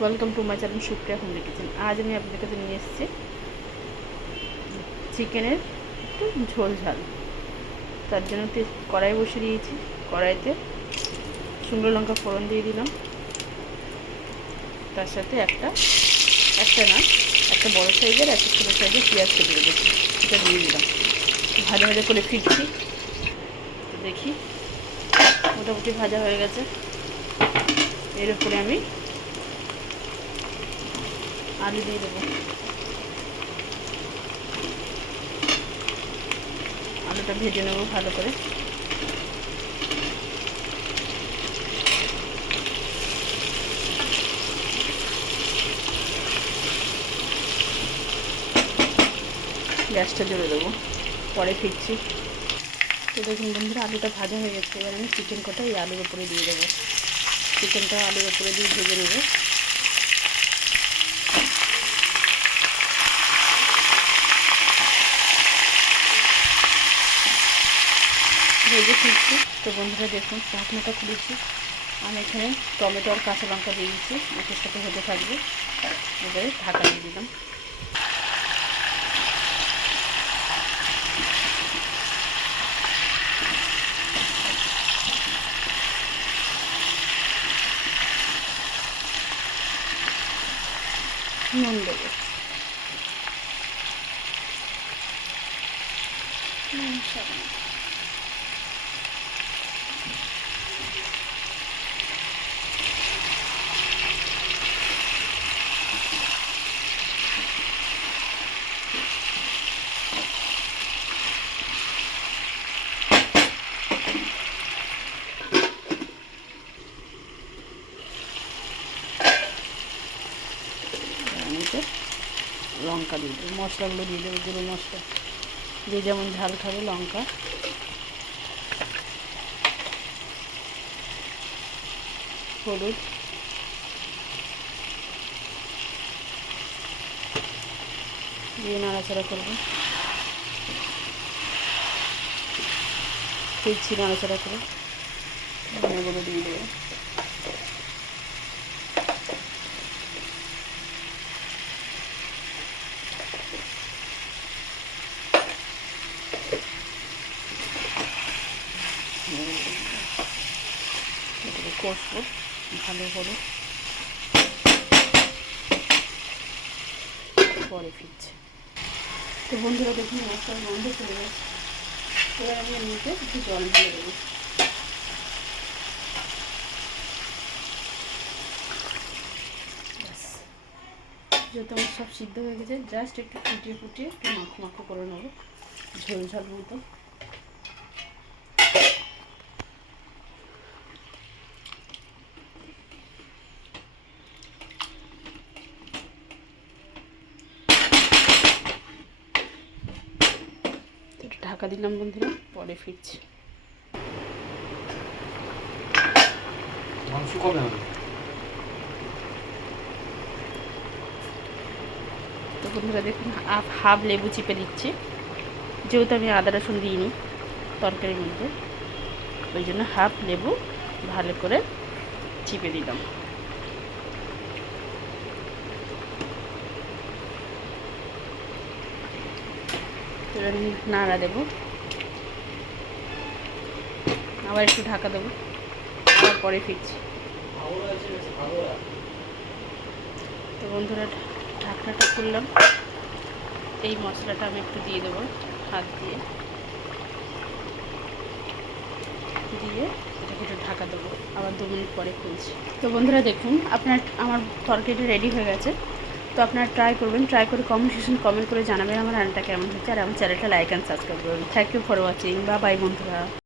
Welcome to my channel Supriya homely kitchen. আজ আমি আপনাদের কাছে নিয়ে এসেছি চিকেনের একটু ঝোল ঝাল। তার জন্য কড়াই বসিয়ে দিয়েছি। কড়াইতে শুকনো লঙ্কা ফোড়ন দিয়ে দিলাম। তার সাথে একটা বড় সাইজের একটা ছোটো সাইজের পেঁয়াজ কেটে রেখেছি, সেটা দিয়ে দিলাম। ভাজা ভাজা করে ফিরছি, তো দেখি মোটামুটি ভাজা হয়ে গেছে। এর উপরে আমি আলু দিয়ে দেবো। আলুটা ভেজে নেবো ভালো করে। গ্যাসটা জোরে দেবো, পরে ফিরছি। তো দেখুন বন্ধুরা, আলুটা ভাজা হয়ে গেছে। এবার আমি চিকেন কটা এই আলুর উপরে দিয়ে দেবো। চিকেনটা আলুর উপরে দিয়ে ভেজে নেবো। ভেজে ফিরছি। তো বন্ধুরা দেখুন, ঢাকনাটা খুলেছি। আমি এখানে টমেটো আর কাঁচা লঙ্কা দিয়ে দিচ্ছি, এটার সাথে হতে থাকবে। এবারে ঢাকা দিয়ে দিলাম। নুন দেবো, লঙ্কা দিয়ে দেবো। মশলাগুলো দিয়ে দেবো, গুঁড়ো মশলা, যে যেমন ঝাল খাবে। লঙ্কা, হলুদ, দিয়ে নাড়াচাড়া করবো। ফিরছি নাড়াচাড়া করে, ধনেগুলো দিয়ে দেবো। এটাকে কষবো ভালো করে, পরে ফিরছে। তো বন্ধুরা দেখুন, মশলার গন্ধ চলে গেছে। এবার আমি এমনিতে একটু জল ঢেলে দেবো। যেহেতু আমার সব সিদ্ধ হয়ে গেছে, জাস্ট একটু ফুটিয়ে একটু মাখো মাখো করে নেবো, ঝোল ঝাল মতো। ঢাকা দিলাম বন্ধুরা, পরে ফিরছি। মাংস কবে হবে? তো বন্ধুরা দেখুন, হাফ লেবু চিপে দিচ্ছি। যেহেতু আমি আদা রসুন দিইনি তরকারির মধ্যে, ওই জন্য হাফ লেবু ভালো করে চিপে দিলাম। এবার আমি নাড়া দেবো, আবার একটু ঢাকা দেবো, আবার পরে ফিরছি। তো বন্ধুরা ঢাকনাটা খুললাম। এই মশলাটা আমি একটু দিয়ে দেবো হাত দিয়ে এটাকে একটু ঢাকা দেবো, আবার 2 মিনিট পরে খুলছি। তো বন্ধুরা দেখুন, আমার তরকারিটা রেডি হয়ে গেছে। তো আপনারা ট্রাই করবেন, ট্রাই করে কমেন্ট করে জানাবেন আমার রান্নাটা কেমন হচ্ছে। আর আমার চ্যানেলটা লাইক অ্যান্ড সাবস্ক্রাইব করবেন। Thank you for watching. Bye bye বন্ধুরা।